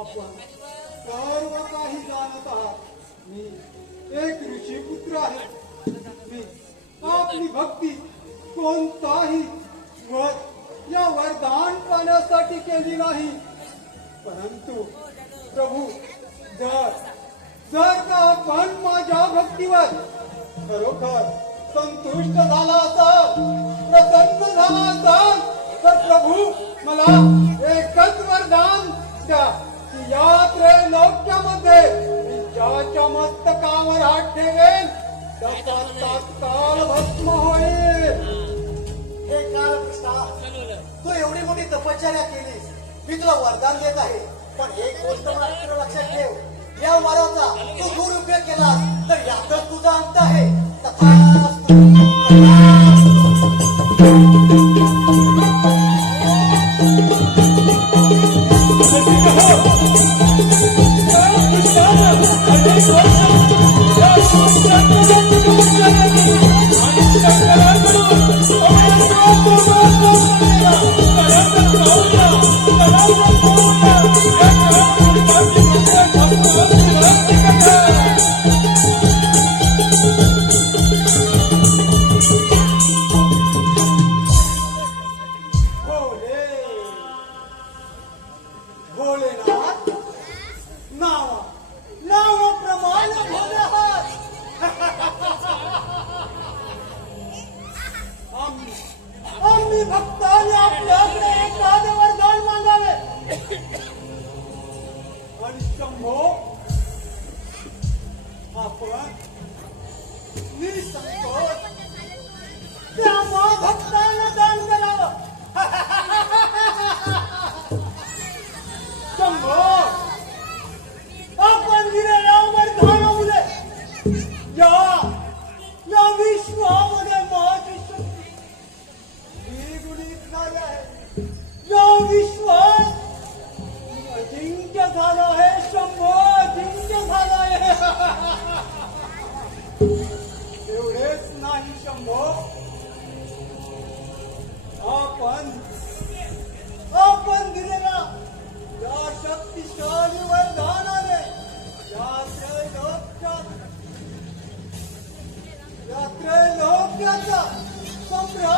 आपण सर्व काही जाणत आहात. मी एक ऋषी पुत्र आहे. मी आपली भक्ती कोणताही वर या वरदान पाण्यासाठी केली नाही, परंतु प्रभू जर का आपण माझ्या भक्तीवर खरोखर संतुष्ट झाला असाल, प्रसन्न झाला असाल, तर प्रभू मला एकच वरदान द्या की या त्रैलोक्यामध्ये मी ज्याच्या मस्तकावर हात ठेवेन त्याचा तात्काळ भस्म होईल. हे कालकृष्णा, तू एवढी मोठी तपश्चर्या केलीस, मी तुला वरदान देत आहे, पण एक गोष्ट मात्र लक्षात ठेव, या वराचा तू दुरुपयोग केलास तर यातच तुझा अंत आहे. तथास्तु, भोलेनाथ नावाप्रमाणे भोले आहात. आम्ही भक्तांनी आपल्याकडे एखादे वरदान मागावे आणि शंभो आपण निसंकोच त्या भक्तांना दान करावं. शंभो, आपण दिलेल्या वरदानामुळे या विश्वामध्ये माझी शक्ती द्विगुणित झाली आहे. या विश्वात अजिंक्य झाला आहे. शंभो, अजिंक्य झाला आहे. एवढेच नाही शंभो, आपण दिलेला या शक्तिशाली वरदानाने या त्रैलोक्याचा संग्रह